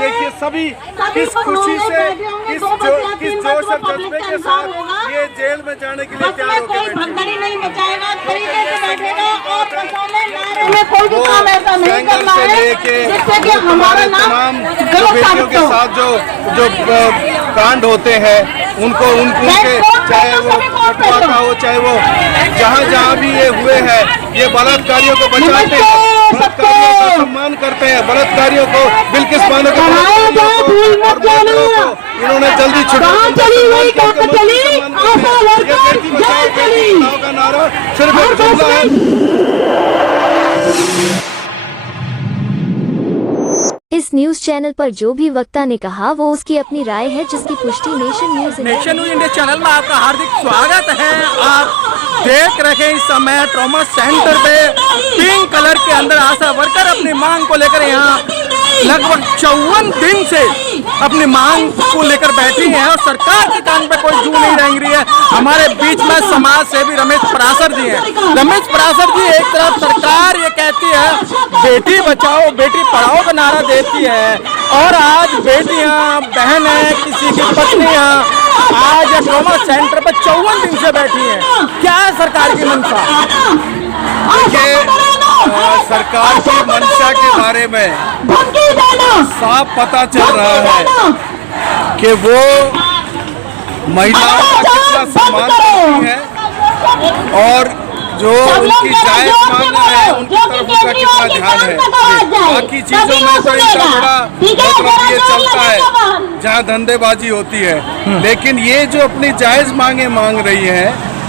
देखिए सभी किस खुशी से, किस जोश और जज्बे के साथ ये जेल में जाने के लिए तैयार हो गए। हमारे तमाम बेटियों के साथ जो कांड होते हैं उनको उनके चाहे वो कटवा का हो, चाहे वो जहाँ भी ये हुए हैं, ये बलात्कारियों को बचाते हैं, बलात्कारियों का सम्मान करते हैं, बलात्कारियों को बिल्किस बानो को इन्होंने जल्दी छुड़ा का नारा सिर्फ एक जुमला है। इस न्यूज चैनल पर जो भी वक्ता ने कहा वो उसकी अपनी राय है, जिसकी पुष्टि नेशन न्यूज इंडिया चैनल में आपका हार्दिक स्वागत है। आप देख रहे हैं इस समय ट्रॉमा सेंटर पे पिंक कलर के अंदर आशा वर्कर अपनी मांग को लेकर यहाँ लगभग 54 दिन से अपनी मांग को लेकर बैठी हैं और सरकार के कान पे कोई जू नहीं रेंग रही है। हमारे बीच में समाज सेवी रमेश पराशर जी हैं। रमेश पराशर जी, एक तरफ सरकार ये कहती है बेटी बचाओ बेटी पढ़ाओ का नारा देती है और आज बेटियां बहनें किसी की पत्नियां आज ट्रॉमा सेंटर पर 54 दिन से बैठी हैं। क्या है सरकार की मंशा? देखिए, सरकार की मंशा के बारे में साफ पता चल रहा है कि वो महिलाओं का कितना सम्मान करती है और जो उनकी जायज मांग है उनकी तरफ उनका कितना ध्यान है। बाकी चीजों में तो इनका बड़ा मतलब ये चलता है जहाँ धंधेबाजी होती है, लेकिन ये जो अपनी जायज मांगे मांग रही है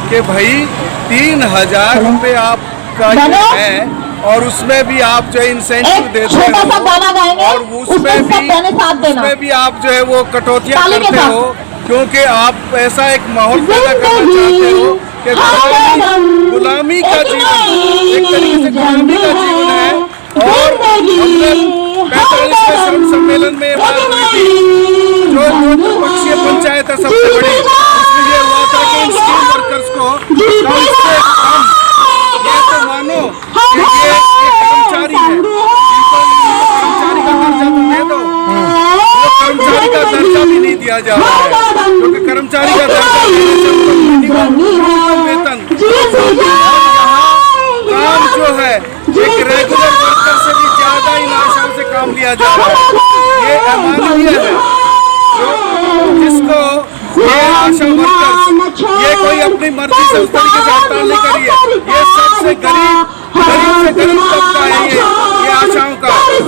कि भाई 3000 रुपये आपका है और उसमें भी आप जो है इंसेंटिव देते हो और उसमें भी आप जो है वो कटौतियाँ करते हो, क्योंकि आप ऐसा एक माहौल पैदा करना चाहते हो कि गुलामी का जीवन एक तरीके से गुलामी का जीवन है। और 45वें श्रम सम्मेलन में बात हुई थी, जो पक्षीय पंचायत है सबसे बड़ी, उसमें ये हुआ था कि इन स्कीम वर्कर्स को कम से कम ये तो मानो कि ये कर्मचारी है, इनको कर्मचारी का दर्जा तो दे दो। वो कर्मचारी का दर्जा भी नहीं दिया जा रहा है, क्योंकि कर्मचारी का दर्जा मिनिमम वेतन काम जो है एक रेगुलर वर्कर से भी ज्यादा इन आशाओं से काम लिया जा रहा है। ये अमानवीय है जिसको ये आशा वर्कर्स ये कोई अपनी मर्जी से उस तरीके से हड़ताल नहीं करी है। ये सबसे गरीब से गरीब तबका है ये आशाओं का,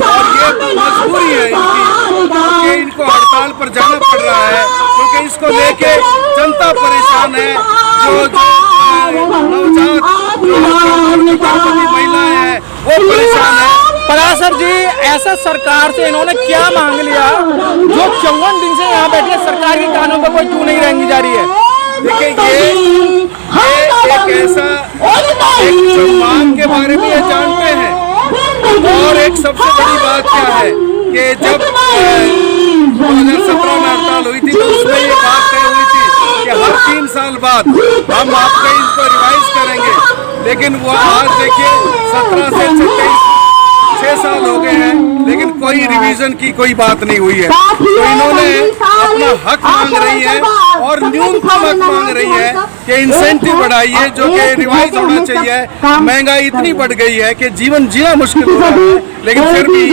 और ये मजबूरी है इनकी कि इनको हड़ताल पर जाना पड़ रहा है, क्योंकि इसको लेके जनता परेशान है। जो नवजात महिलाएं हैं वो परेशान है। पराशर जी, ऐसा सरकार से इन्होंने क्या मांग लिया जो 54 दिन से यहाँ बैठे सरकार के कानों पर कोई क्यों नहीं रेंगी जा रही है? देखिए, ये एक ऐसा एक सम्मान के बारे में ये जानते हैं। और एक सबसे बड़ी बात क्या है कि जब 2017 में हड़ताल हुई थी तो उसमें ये बात तय हुई थी कि हर 3 साल बाद हम आपके इसको रिवाइज करेंगे, लेकिन वो आज देखिए 17 से 6 साल हो गए हैं, लेकिन कोई रिवीजन की कोई बात नहीं हुई है। तो इन्होंने अपना हक मांग रही है और न्यूनतम हक मांग रही है कि इंसेंटिव बढ़ाइए, जो कि रिवाइज होना चाहिए। महंगाई इतनी बढ़ गई है कि जीवन जीना मुश्किल हो रहा है, लेकिन फिर भी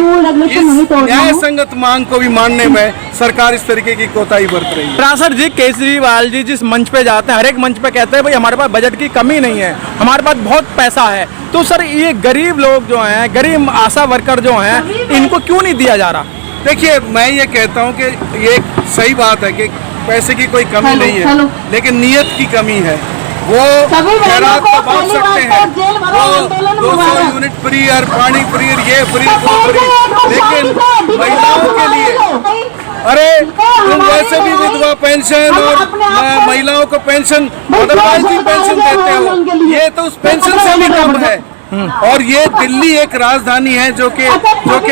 इस न्याय संगत मांग को भी मानने में सरकार इस तरीके की कोताही बरत रही है। पराशर जी, केजरीवाल जी जिस मंच पे जाते हैं, हर एक मंच पे कहते हैं भाई हमारे पास बजट की कमी नहीं है, हमारे पास बहुत पैसा है। तो सर, ये गरीब लोग जो हैं, गरीब आशा वर्कर जो हैं, इनको क्यों नहीं दिया जा रहा? देखिए, मैं ये कहता हूँ कि ये सही बात है कि पैसे की कोई कमी नहीं है, लेकिन नीयत की कमी है। वो खैरात तो बांट सकते हैं, वो 200 यूनिट फ्री और पानी फ्री और ये फ्री वो फ्री, लेकिन महिलाओं के लिए अरे तुम वैसे भी विधवा पेंशन और महिलाओं को पेंशन मदरवाइजी पेंशन देते हो, ये तो उस पेंशन से भी कम है। और ये दिल्ली एक राजधानी है जो कि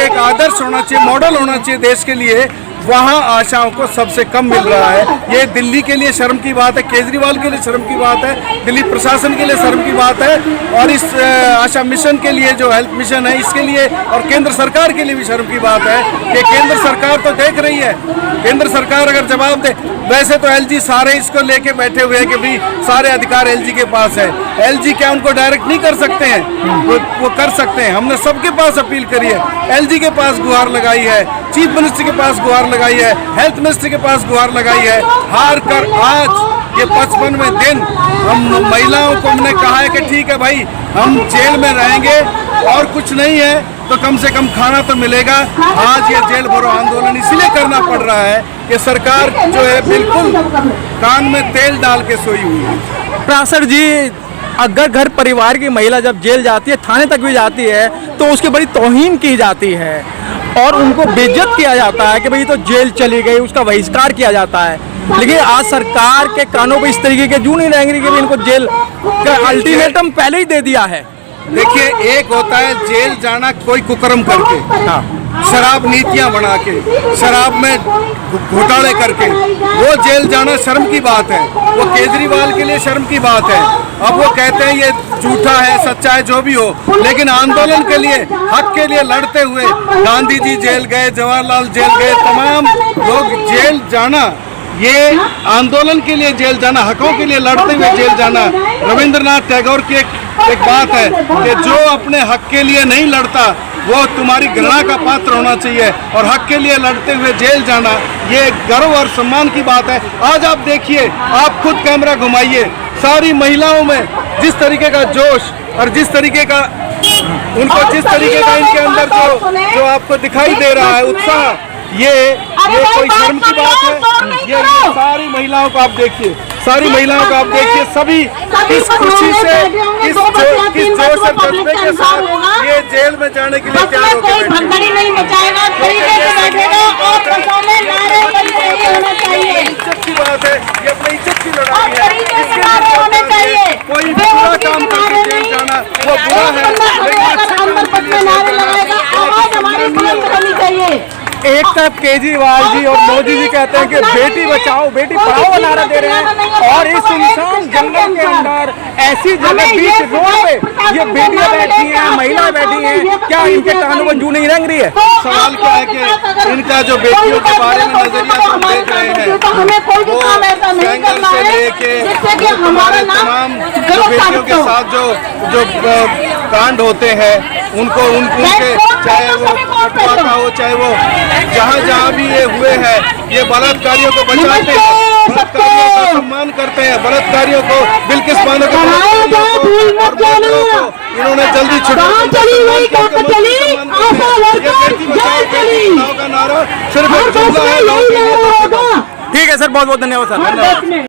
एक आदर्श होना चाहिए, मॉडल होना चाहिए देश के लिए। वहाँ आशाओं को सबसे कम मिल रहा है। ये दिल्ली के लिए शर्म की बात है, केजरीवाल के लिए शर्म की बात है, दिल्ली प्रशासन के लिए शर्म की बात है, और इस आशा मिशन के लिए जो हेल्थ मिशन है इसके लिए और केंद्र सरकार के लिए भी शर्म की बात है कि केंद्र सरकार तो देख रही है। केंद्र सरकार अगर जवाब दे, वैसे तो एलजी सारे इसको लेके बैठे हुए हैं कि भाई सारे अधिकार एलजी के पास है। एलजी क्या उनको डायरेक्ट नहीं कर सकते हैं? वो कर सकते हैं। हमने सबके पास अपील करी है, एलजी के पास गुहार लगाई है, चीफ मिनिस्टर के पास गुहार लगाई है, हेल्थ मिनिस्टर के पास गुहार लगाई है। हार कर आज ये 55वें दिन हम महिलाओं को हमने कहा है कि ठीक है भाई, हम जेल में रहेंगे और कुछ नहीं है तो कम से कम खाना तो मिलेगा। आज ये जेल भरो आंदोलन इसलिए करना पड़ रहा है कि सरकार जो है बिल्कुल कान में तेल डाल के सोई हुई है। प्रासर जी, अगर घर परिवार की महिला जब जेल जाती है, थाने तक भी जाती है, तो उसकी बड़ी तौहीन की जाती है और उनको बेइज्जत किया जाता है कि भाई तो जेल चली गई, उसका बहिष्कार किया जाता है। लेकिन आज सरकार के कानों पे इस तरीके के जू नहीं रहेंगे कि इनको जेल का अल्टीमेटम पहले ही दे दिया है। देखिए, एक होता है जेल जाना कोई कुकर्म करके, शराब नीतियां बना के, शराब में घोटाले करके, वो जेल जाना शर्म की बात है। वो केजरीवाल के लिए शर्म की बात है। अब वो कहते हैं ये झूठा है, सच्चा है, जो भी हो, लेकिन आंदोलन के लिए, हक के लिए लड़ते हुए गांधी जी जेल गए, जवाहरलाल जेल गए, तमाम लोग जेल जाना, ये आंदोलन के लिए जेल जाना, हकों के लिए लड़ते हुए जेल जाना। रविंद्रनाथ टैगोर की एक बात है कि जो अपने हक के लिए नहीं लड़ता वो तुम्हारी घृणा का पात्र होना चाहिए, और हक के लिए लड़ते हुए जेल जाना ये गर्व और सम्मान की बात है। आज आप देखिए, आप खुद कैमरा घुमाइए, सारी महिलाओं में जिस तरीके का जोश और जिस तरीके का उनको जिस तरीके का इनके अंदर जो आपको दिखाई दे रहा है उत्साह, ये कोई शर्म की बात है? ये सारी महिलाओं को आप देखिए, सारी महिलाओं को आप देखिए, सभी किस खुशी से, किस जोश और जज्बे के साथ ये जेल में जाने के लिए तैयार हो गए। भगदड़ी नहीं मचाएगा, तरीके से बैठेगा और बसों में नारे होना चाहिए। इज्जत की बात है, ये अपनी इज्जत की लड़ाई है। तरीके से नारे होने चाहिए। कोई भी बुरा काम करके जेल जाना वो बुरा है, लेकिन नारे लगाएगा, आवाज हमारी बुलंद होनी चाहिए। एक तरफ केजरीवाल जी और मोदी जी कहते हैं कि बेटी बचाओ बेटी पढ़ाओ का नारा दे रहे हैं, और इस सुनसान जंगल के अंदर ऐसी जगह बीच रोड पे ये बेटियां बैठी हैं, महिलाएं बैठी हैं, क्या इनके कानों में जू नहीं रंग रही है? सवाल क्या है कि इनका जो बेटियों के बारे में नजरिया हम देख रहे हैं, वो सेंगर से लेके तमाम जो बेटियों के साथ जो कांड होते हैं उनको उनके, चाहे वो कटवा का हो, चाहे वो जहाँ भी ये हुए हैं, ये बलात्कारियों को बचाते हैं, बलात्कारियों का सम्मान करते हैं, बलात्कारियों को बिल्किस बानो के इन्होंने जल्दी छुड़ा का नारा सिर्फ एक जुमला है। ठीक है सर, बहुत बहुत धन्यवाद सर।